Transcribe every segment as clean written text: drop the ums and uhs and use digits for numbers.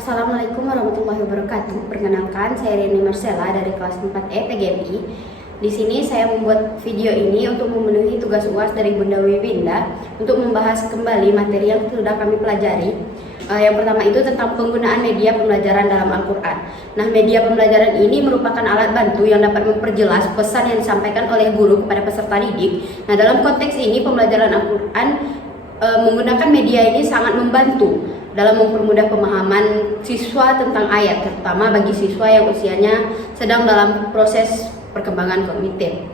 Assalamualaikum warahmatullahi wabarakatuh. Perkenalkan, saya Reni Marcella dari kelas 4E PGMI. Di sini saya membuat video ini untuk memenuhi tugas UAS dari Bunda Wiwinda untuk membahas kembali materi yang sudah kami pelajari. Yang pertama itu tentang penggunaan media pembelajaran dalam Al-Quran. Nah, media pembelajaran ini merupakan alat bantu yang dapat memperjelas pesan yang disampaikan oleh guru kepada peserta didik. Nah, dalam konteks ini pembelajaran Al-Quran menggunakan media ini sangat membantu dalam mempermudah pemahaman siswa tentang ayat, terutama bagi siswa yang usianya sedang dalam proses perkembangan kognitif.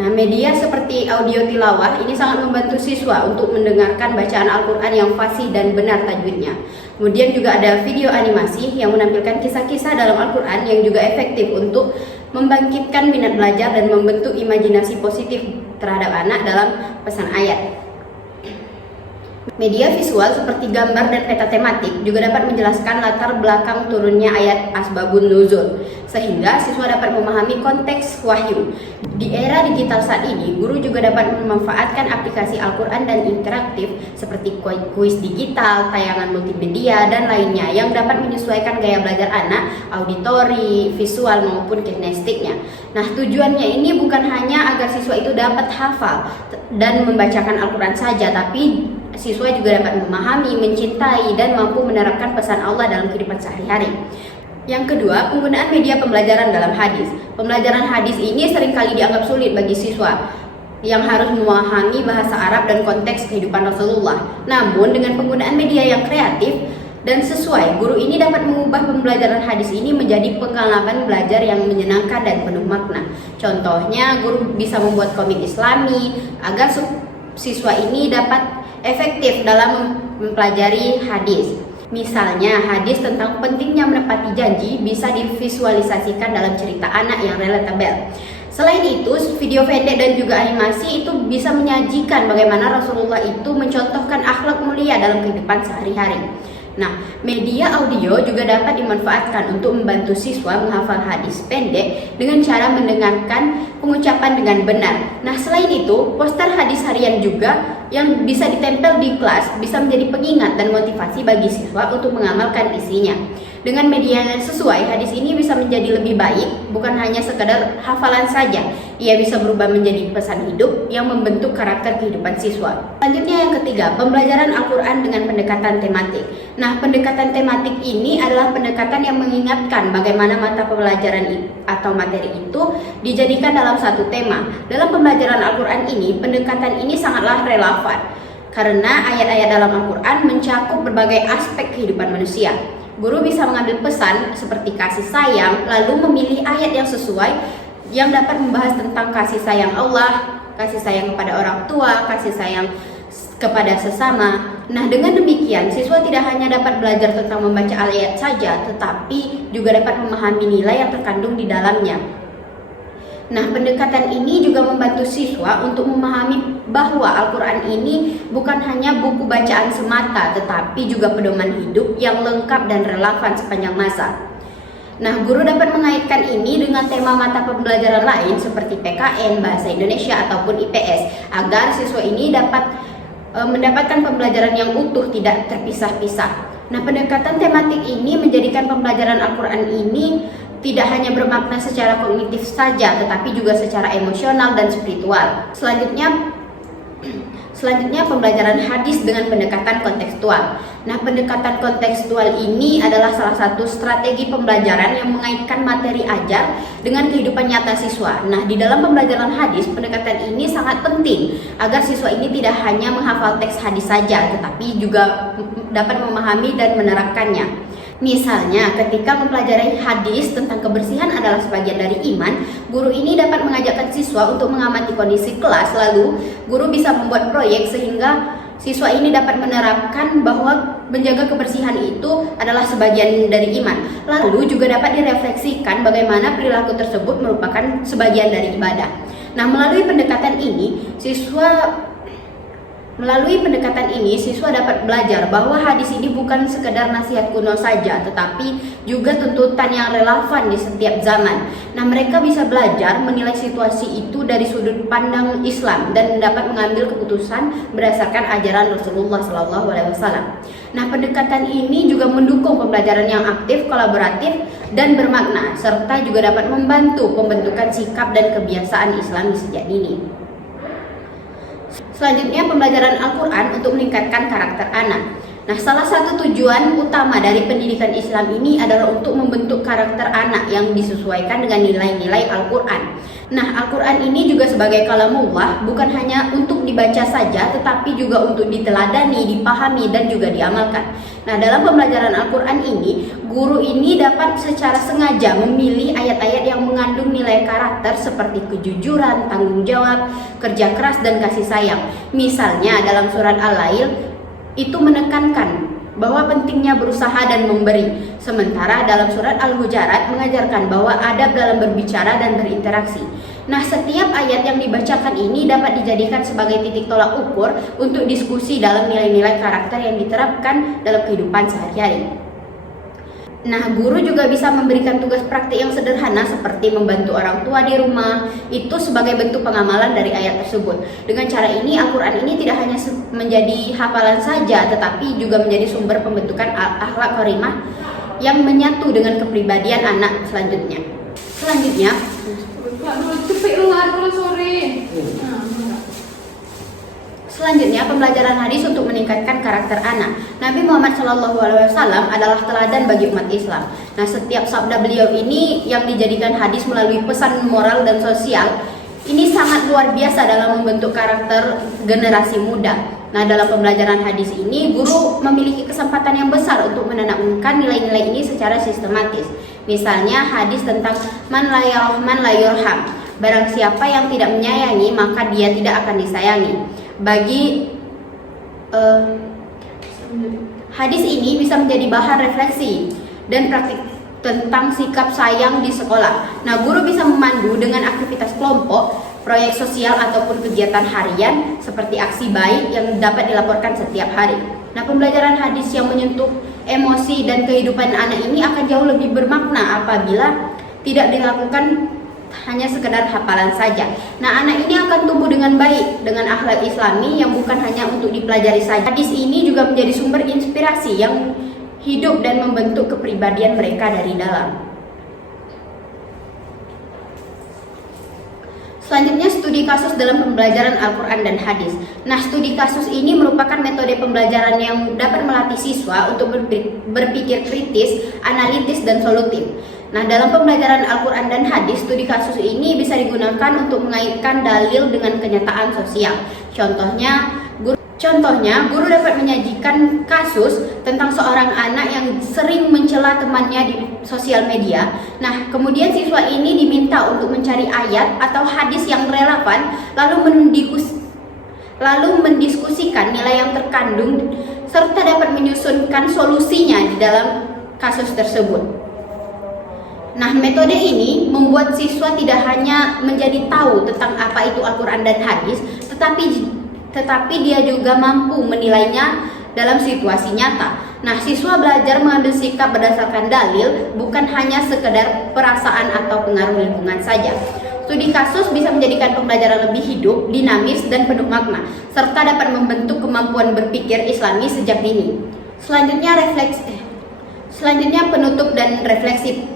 Nah, media seperti audio tilawah ini sangat membantu siswa untuk mendengarkan bacaan Al-Quran yang fasih dan benar tajwidnya. Kemudian juga ada video animasi yang menampilkan kisah-kisah dalam Al-Quran yang juga efektif untuk membangkitkan minat belajar dan membentuk imajinasi positif terhadap anak dalam pesan ayat. Media visual seperti gambar dan peta tematik juga dapat menjelaskan latar belakang turunnya ayat Asbabun Nuzul, sehingga siswa dapat memahami konteks wahyu. Di era digital saat ini, guru juga dapat memanfaatkan aplikasi Al-Quran dan interaktif seperti kuis digital, tayangan multimedia, dan lainnya yang dapat menyesuaikan gaya belajar anak, auditori, visual, maupun kinestiknya. Nah, tujuannya ini bukan hanya agar siswa itu dapat hafal dan membacakan Al-Quran saja, tapi siswa juga dapat memahami, mencintai, dan mampu menerapkan pesan Allah dalam kehidupan sehari-hari. Yang kedua, penggunaan media pembelajaran dalam hadis. Pembelajaran hadis ini seringkali dianggap sulit bagi siswa yang harus memahami bahasa Arab dan konteks kehidupan Rasulullah. Namun, dengan penggunaan media yang kreatif dan sesuai, guru ini dapat mengubah pembelajaran hadis ini menjadi pengalaman belajar yang menyenangkan dan penuh makna. Contohnya, guru bisa membuat komik Islami agar siswa ini dapat efektif dalam mempelajari hadis. Misalnya, hadis tentang pentingnya menepati janji bisa divisualisasikan dalam cerita anak yang relatable. Selain itu, video pendek dan juga animasi itu bisa menyajikan bagaimana Rasulullah itu mencontohkan akhlak mulia dalam kehidupan sehari-hari. Nah, media audio juga dapat dimanfaatkan untuk membantu siswa menghafal hadis pendek dengan cara mendengarkan pengucapan dengan benar. Nah, selain itu, poster hadis harian juga yang bisa ditempel di kelas bisa menjadi pengingat dan motivasi bagi siswa untuk mengamalkan isinya. Dengan media yang sesuai, hadis ini bisa menjadi lebih baik, bukan hanya sekedar hafalan saja. Ia bisa berubah menjadi pesan hidup yang membentuk karakter kehidupan siswa. Selanjutnya yang ketiga, pembelajaran Al-Quran dengan pendekatan tematik. Nah, pendekatan tematik ini adalah pendekatan yang mengingatkan bagaimana mata pembelajaran atau materi itu dijadikan dalam satu tema. Dalam pembelajaran Al-Quran ini, pendekatan ini sangatlah relevan karena ayat-ayat dalam Al-Quran mencakup berbagai aspek kehidupan manusia. Guru bisa mengambil pesan seperti kasih sayang, lalu memilih ayat yang sesuai yang dapat membahas tentang kasih sayang Allah, kasih sayang kepada orang tua, kasih sayang kepada sesama. Nah, dengan demikian siswa tidak hanya dapat belajar tentang membaca ayat saja, tetapi juga dapat memahami nilai yang terkandung di dalamnya. Nah, pendekatan ini juga membantu siswa untuk memahami bahwa Al-Quran ini bukan hanya buku bacaan semata, tetapi juga pedoman hidup yang lengkap dan relevan sepanjang masa. Nah, guru dapat mengaitkan ini dengan tema mata pembelajaran lain seperti PKN, Bahasa Indonesia, ataupun IPS, agar siswa ini dapat mendapatkan pembelajaran yang utuh, tidak terpisah-pisah. Nah, pendekatan tematik ini menjadikan pembelajaran Al-Quran ini tidak hanya bermakna secara kognitif saja, tetapi juga secara emosional dan spiritual. Selanjutnya pembelajaran hadis dengan pendekatan kontekstual. Nah, pendekatan kontekstual ini adalah salah satu strategi pembelajaran yang mengaitkan materi ajar dengan kehidupan nyata siswa. Nah, di dalam pembelajaran hadis, pendekatan ini sangat penting agar siswa ini tidak hanya menghafal teks hadis saja, tetapi juga dapat memahami dan menerapkannya. Misalnya, ketika mempelajari hadis tentang kebersihan adalah sebagian dari iman, guru ini dapat mengajakkan siswa untuk mengamati kondisi kelas, lalu guru bisa membuat proyek sehingga siswa ini dapat menerapkan bahwa menjaga kebersihan itu adalah sebagian dari iman. Lalu juga dapat direfleksikan bagaimana perilaku tersebut merupakan sebagian dari ibadah. Nah, melalui pendekatan ini, siswa Melalui pendekatan ini, siswa dapat belajar bahwa hadis ini bukan sekedar nasihat kuno saja, tetapi juga tuntutan yang relevan di setiap zaman. Nah, mereka bisa belajar menilai situasi itu dari sudut pandang Islam dan dapat mengambil keputusan berdasarkan ajaran Rasulullah SAW. Nah, pendekatan ini juga mendukung pembelajaran yang aktif, kolaboratif, dan bermakna, serta juga dapat membantu pembentukan sikap dan kebiasaan Islam sejak dini. Selanjutnya, pembelajaran Al-Quran untuk meningkatkan karakter anak. Nah, salah satu tujuan utama dari pendidikan Islam ini adalah untuk membentuk karakter anak yang disesuaikan dengan nilai-nilai Al-Quran. Nah, Al-Quran ini juga sebagai kalamullah, bukan hanya untuk dibaca saja, tetapi juga untuk diteladani, dipahami, dan juga diamalkan. Nah, dalam pembelajaran Al-Quran ini, guru ini dapat secara sengaja memilih ayat-ayat yang mengandung nilai karakter seperti kejujuran, tanggung jawab, kerja keras, dan kasih sayang. Misalnya dalam surat Al-Lail itu menekankan bahwa pentingnya berusaha dan memberi. Sementara dalam surat Al-Hujarat mengajarkan bahwa adab dalam berbicara dan berinteraksi. Nah, setiap ayat yang dibacakan ini dapat dijadikan sebagai titik tolak ukur untuk diskusi dalam nilai-nilai karakter yang diterapkan dalam kehidupan sehari-hari. Nah, guru juga bisa memberikan tugas praktik yang sederhana seperti membantu orang tua di rumah, itu sebagai bentuk pengamalan dari ayat tersebut. Dengan cara ini, Al-Quran ini tidak hanya menjadi hafalan saja, tetapi juga menjadi sumber pembentukan akhlak karimah yang menyatu dengan kepribadian anak selanjutnya. Selanjutnya, pembelajaran hadis untuk meningkatkan karakter anak. Nabi Muhammad SAW adalah teladan bagi umat Islam. Nah, setiap sabda beliau ini yang dijadikan hadis melalui pesan moral dan sosial, ini sangat luar biasa dalam membentuk karakter generasi muda. Nah, dalam pembelajaran hadis ini, guru memiliki kesempatan yang besar untuk menanamkan nilai-nilai ini secara sistematis. Misalnya, hadis tentang man la yurham. Barang siapa yang tidak menyayangi, maka dia tidak akan disayangi. Hadis ini bisa menjadi bahan refleksi dan praktik tentang sikap sayang di sekolah. Nah, guru bisa memandu dengan aktivitas kelompok, proyek sosial ataupun kegiatan harian seperti aksi baik yang dapat dilaporkan setiap hari. Nah, pembelajaran hadis yang menyentuh emosi dan kehidupan anak ini akan jauh lebih bermakna apabila tidak dilakukan hanya sekedar hafalan saja. Nah, anak ini akan tumbuh dengan baik, dengan akhlak Islami yang bukan hanya untuk dipelajari saja. Hadis ini juga menjadi sumber inspirasi yang hidup dan membentuk kepribadian mereka dari dalam. Selanjutnya, studi kasus dalam pembelajaran Al-Quran dan hadis. Nah, studi kasus ini merupakan metode pembelajaran yang dapat melatih siswa untuk berpikir kritis, analitis, dan solutif. Nah, dalam pembelajaran Al-Quran dan hadis, studi kasus ini bisa digunakan untuk mengaitkan dalil dengan kenyataan sosial. Contohnya, guru dapat menyajikan kasus tentang seorang anak yang sering mencela temannya di sosial media. Nah, kemudian siswa ini diminta untuk mencari ayat atau hadis yang relevan, lalu mendiskusikan nilai yang terkandung, serta dapat menyusunkan solusinya di dalam kasus tersebut. Nah, metode ini membuat siswa tidak hanya menjadi tahu tentang apa itu Al-Quran dan hadis, tetapi dia juga mampu menilainya dalam situasi nyata. Nah, siswa belajar mengambil sikap berdasarkan dalil, bukan hanya sekedar perasaan atau pengaruh lingkungan saja. Studi kasus bisa menjadikan pembelajaran lebih hidup, dinamis, dan penuh makna, serta dapat membentuk kemampuan berpikir Islami sejak dini. Selanjutnya, penutup dan refleksi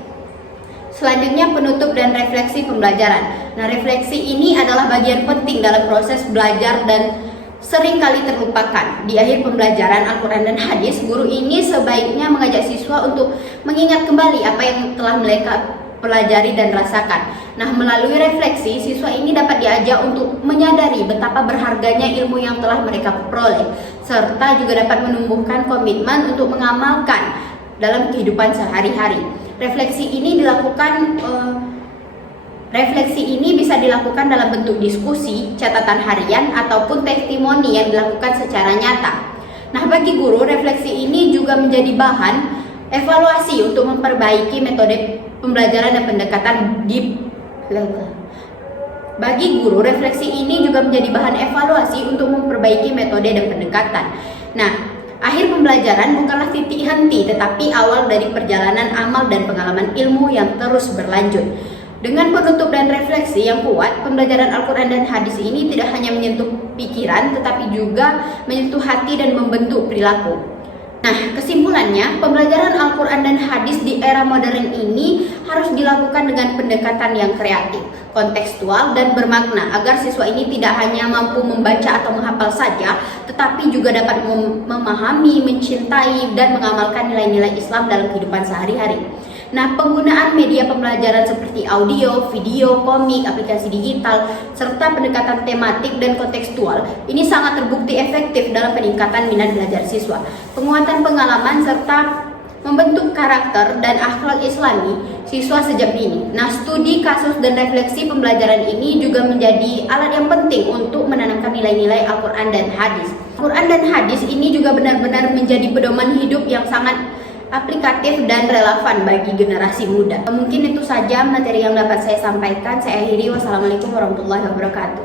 pembelajaran. Nah, refleksi ini adalah bagian penting dalam proses belajar dan sering kali terlupakan. Di akhir pembelajaran Al-Quran dan hadis, guru ini sebaiknya mengajak siswa untuk mengingat kembali apa yang telah mereka pelajari dan rasakan. Nah, melalui refleksi, siswa ini dapat diajak untuk menyadari betapa berharganya ilmu yang telah mereka peroleh, serta juga dapat menumbuhkan komitmen untuk mengamalkan dalam kehidupan sehari-hari. Refleksi ini bisa dilakukan dalam bentuk diskusi, catatan harian, ataupun testimoni yang dilakukan secara nyata. Nah, bagi guru, refleksi ini juga menjadi bahan evaluasi untuk memperbaiki metode pembelajaran dan pendekatan deep learning. Bagi guru, refleksi ini juga menjadi bahan evaluasi untuk memperbaiki metode dan pendekatan. Nah, akhir pembelajaran bukanlah titik henti, tetapi awal dari perjalanan amal dan pengalaman ilmu yang terus berlanjut. Dengan penutup dan refleksi yang kuat, pembelajaran Al-Quran dan hadis ini tidak hanya menyentuh pikiran, tetapi juga menyentuh hati dan membentuk perilaku. Nah, kesimpulannya, pembelajaran Al-Quran dan hadis di era modern ini harus dilakukan dengan pendekatan yang kreatif, kontekstual, dan bermakna agar siswa ini tidak hanya mampu membaca atau menghafal saja, tetapi juga dapat memahami, mencintai, dan mengamalkan nilai-nilai Islam dalam kehidupan sehari-hari. Nah, penggunaan media pembelajaran seperti audio, video, komik, aplikasi digital, serta pendekatan tematik dan kontekstual ini sangat terbukti efektif dalam peningkatan minat belajar siswa, penguatan pengalaman, serta membentuk karakter dan akhlak Islami siswa sejak dini. Nah, studi, kasus, dan refleksi pembelajaran ini juga menjadi alat yang penting untuk menanamkan nilai-nilai Al-Quran dan hadis. Al-Quran dan hadis ini juga benar-benar menjadi pedoman hidup yang sangat aplikatif dan relevan bagi generasi muda. Mungkin itu saja materi yang dapat saya sampaikan. Saya akhiri. Wassalamualaikum warahmatullahi wabarakatuh.